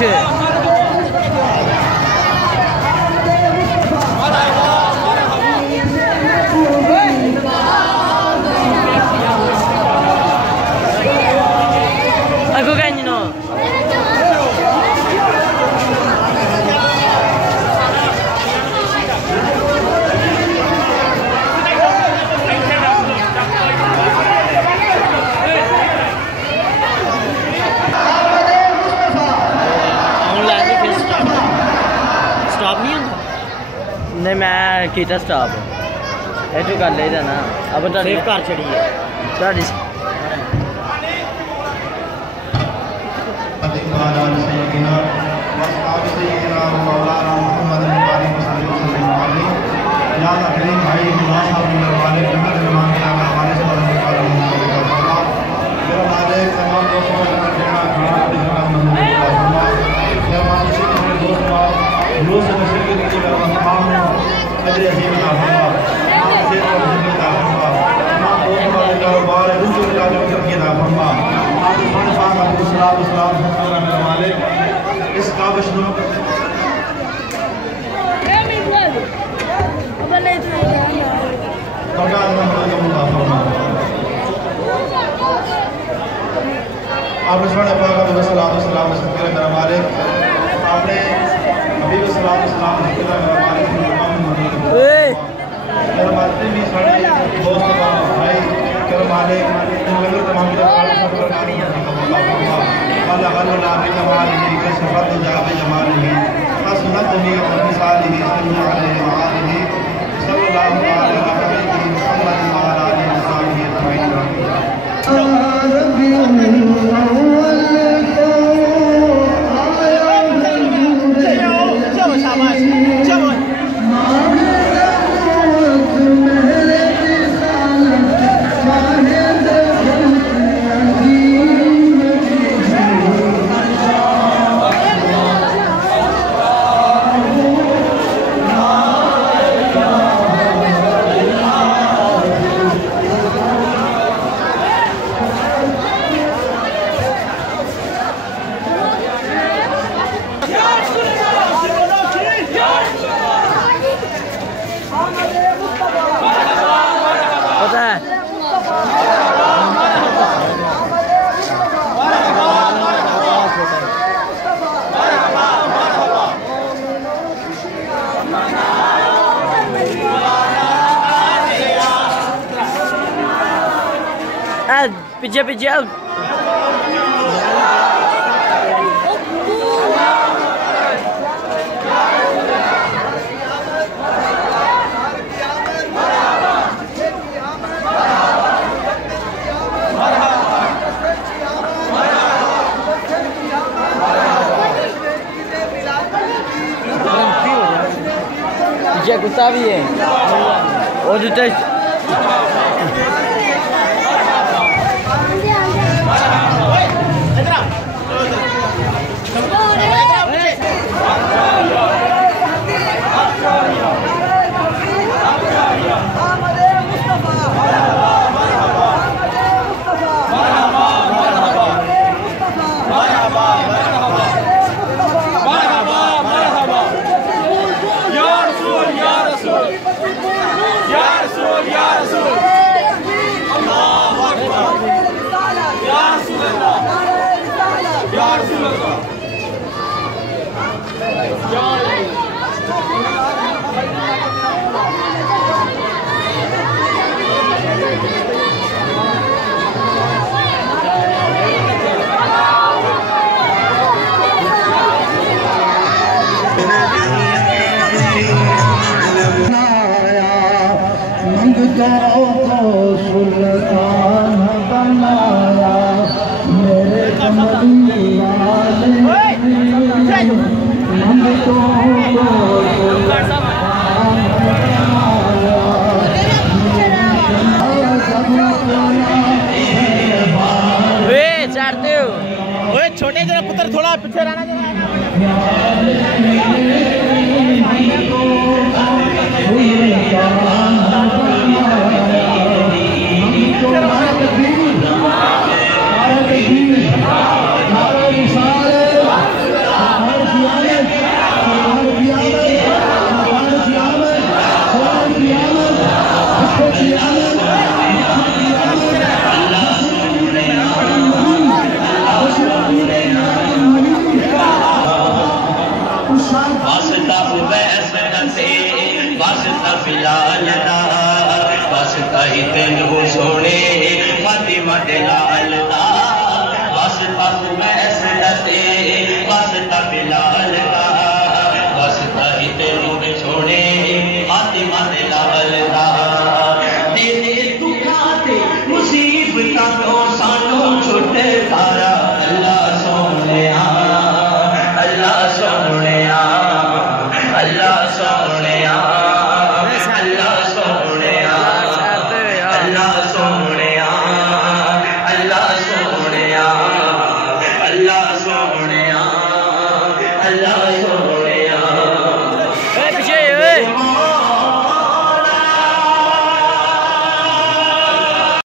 पीछे। Aku kan you know. नहीं मैं कीता स्टॉप ऐटू कर ले ना अब ताड़ी घर चढ़ी है ताड़ी पीछे पीछे पीछे गुस्सा भी है और छोटे जरा पुत्र थोड़ा पीछे रहना जरा वास्ता बिलाल दा वास्ता ही तेनू सोने फातिमा दे लाल दा वास्ता उमैस दा ते वास्ता बिलाल दा वास्ता ही तेनू सोने फातिमा दे लाल दा तेरे दुखा ते मुसीबतां तो सानू छुटकारा अल्लाह सोनिया अल्लाह सोनिया अल्लाह सोनिया अल्लाह सोनिया अल्लाह सोनिया अल्लाह सोनिया अल्लाह सोनिया अल्लाह सोनिया